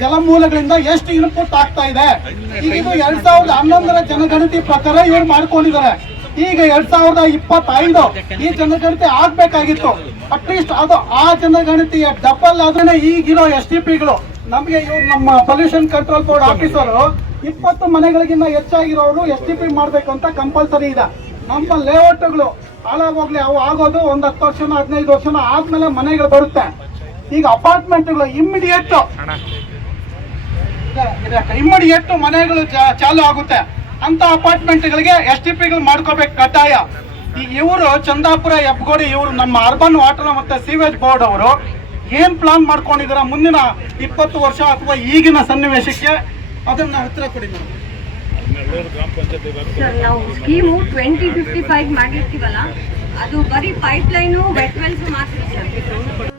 ಜಲಮೂಲಗಳಿಂದ ಎಷ್ಟು ಇನ್ಪುಟ್ ಆಗ್ತಾ ಇದೆ. ಈಗ ಇದು 2011ರ ಜನಗಣತಿ ಪ್ರಕಾರ ಇವ್ರು ಮಾಡ್ಕೊಂಡಿದ್ದಾರೆ. ಈಗ 2025 ಈ ಜನಗಣತಿ ಆಗ್ಬೇಕಾಗಿತ್ತು. ಅಟ್ಲೀಸ್ಟ್ ಅದು ಆ ಜನಗಣತಿಯ ಡಬಲ್ ಆದ್ರೆ ಈಗಿರೋ STPಗಳು ನಮ್ಗೆ ಇವ್ರು ನಮ್ಮ pollution control board officer 20 ಮನೆಗಳಿಗಿಂತ ಹೆಚ್ಚಾಗಿರೋರು STP ಮಾಡ್ಬೇಕಂತ ಕಂಪಲ್ಸರಿ ಇದೆ. ನಮ್ಮ ಲೇಔಟ್ಗಳು ಹಾಳಾಗೋಗ್ಲಿ, ಅವು ಆಗೋದು ಒಂದು 10 ವರ್ಷ 15 ವರ್ಷ ಆದ್ಮೇಲೆ ಮನೆಗಳು ಬರುತ್ತೆ. ಈಗ ಅಪಾರ್ಟ್ಮೆಂಟ್ಗಳು ಇಮ್ಮಿಡಿಯೇಟ್ ಮನೆಗಳು ಚಾಲು ಆಗುತ್ತೆ. ಅಂತ ಅಪಾರ್ಟ್ಮೆಂಟ್ಗಳಿಗೆ STPಗಳು ಮಾಡ್ಕೋಬೇಕು ಕಡ್ಡಾಯ. ಈಗ ಇವರು ಚಂದಾಪುರ ಹೆಬ್ಬಗೋಡಿ ಇವರು ನಮ್ಮ ಅರ್ಬನ್ ವಾಟರ್ ಮತ್ತೆ ಸೀವೇಜ್ ಬೋರ್ಡ್ ಅವರು ಏನ್ ಪ್ಲಾನ್ ಮಾಡ್ಕೊಂಡಿದಾರ ಮುಂದಿನ 20 ವರ್ಷ ಅಥವಾ ಈಗಿನ ಸನ್ನಿವೇಶಕ್ಕೆ ಅದನ್ನ ಉತ್ತರ ಕೊಡಿ. ನಾವು ಸ್ಕೀಮು 2055 ಮಾಡಿರ್ತೀವಲ್ಲ, ಅದು ಬರೀ ಪೈಪ್ ಲೈನು ವೆಟ್ ವೆಲ್ಸ್ ಮಾತ್ರ.